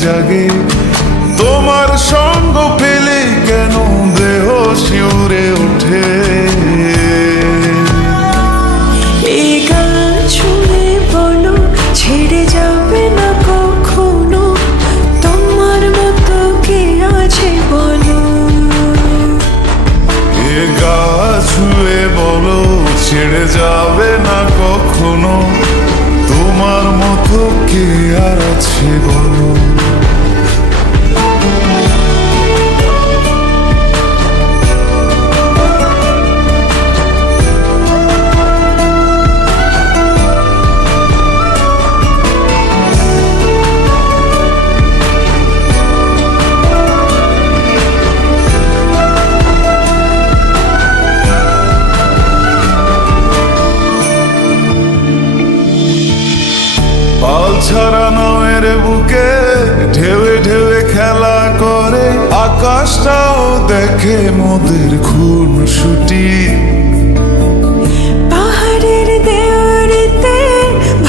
জাগে। তোমার সঙ্গ পেলে কেন দেহ শিউরে ওঠে। এই গান শুনে বলো ছেড়ে যাবে না কখনো, তোমার মতো কে আছে বলো। এ গা ছুঁয়ে বলো ছেড়ে যাবে না কখনো, তোমার মতো কে আর আছে বলো। পাল ছাড়া নামের বুকে ঢেউে ঢেউে খেলা করে, আকাশটাও দেখে মোদের খুনসুটি। পাহাড়ের দেওয়ারিতে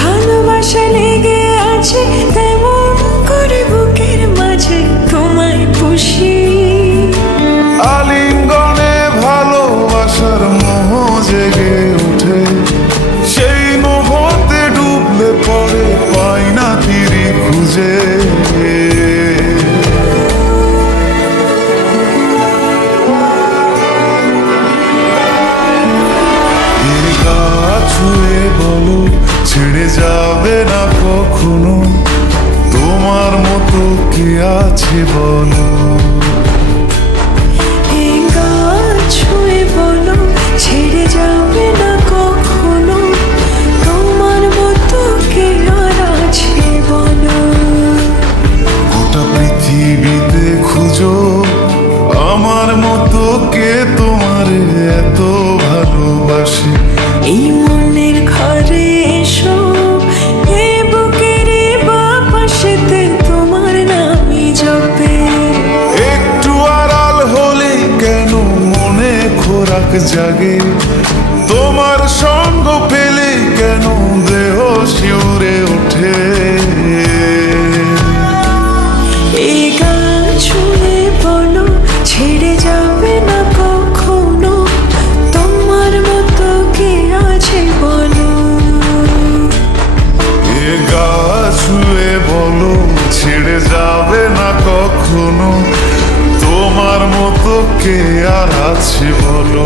ভালোবাসা লেগে আছে, তেমন করে বুকের মাঝে তোমায় পুষি। আলিঙ্গনে ভালোবাসার মোহ জেগে ওঠে, সেই মোহতে ডুবলে পরে পাই না তীরে খুঁজে। ছুঁয়ে বলো ছেড়ে যাবে না কখনো, তোমার মতো কে আছে বলো। ছুঁয়ে বলো ছেড়ে যাবে না কখনো, তোমার মতো কে আর আছে বলো। গোটা পৃথিবীতে খুঁজো আমার মতো কে তোমার এত ভালোবাসে। এই মনের ঘরে এসো, এ বুকের বাপাশেতে তোমার নামই জপে। একটু আড়াল হলে কেন মনে খোরাক জাগে, তোমার সঙ্গ পেলে কেন দেহ শিউরে ওঠে। এই গান শুনে বলো ছেড়ে যাবে না কখনো, তোমার মতো কে আছে বলো। এ গা ছুঁয়ে বলো ছেড়ে যাবে না কখনো, তোমার মতো কে আর আছে বলো।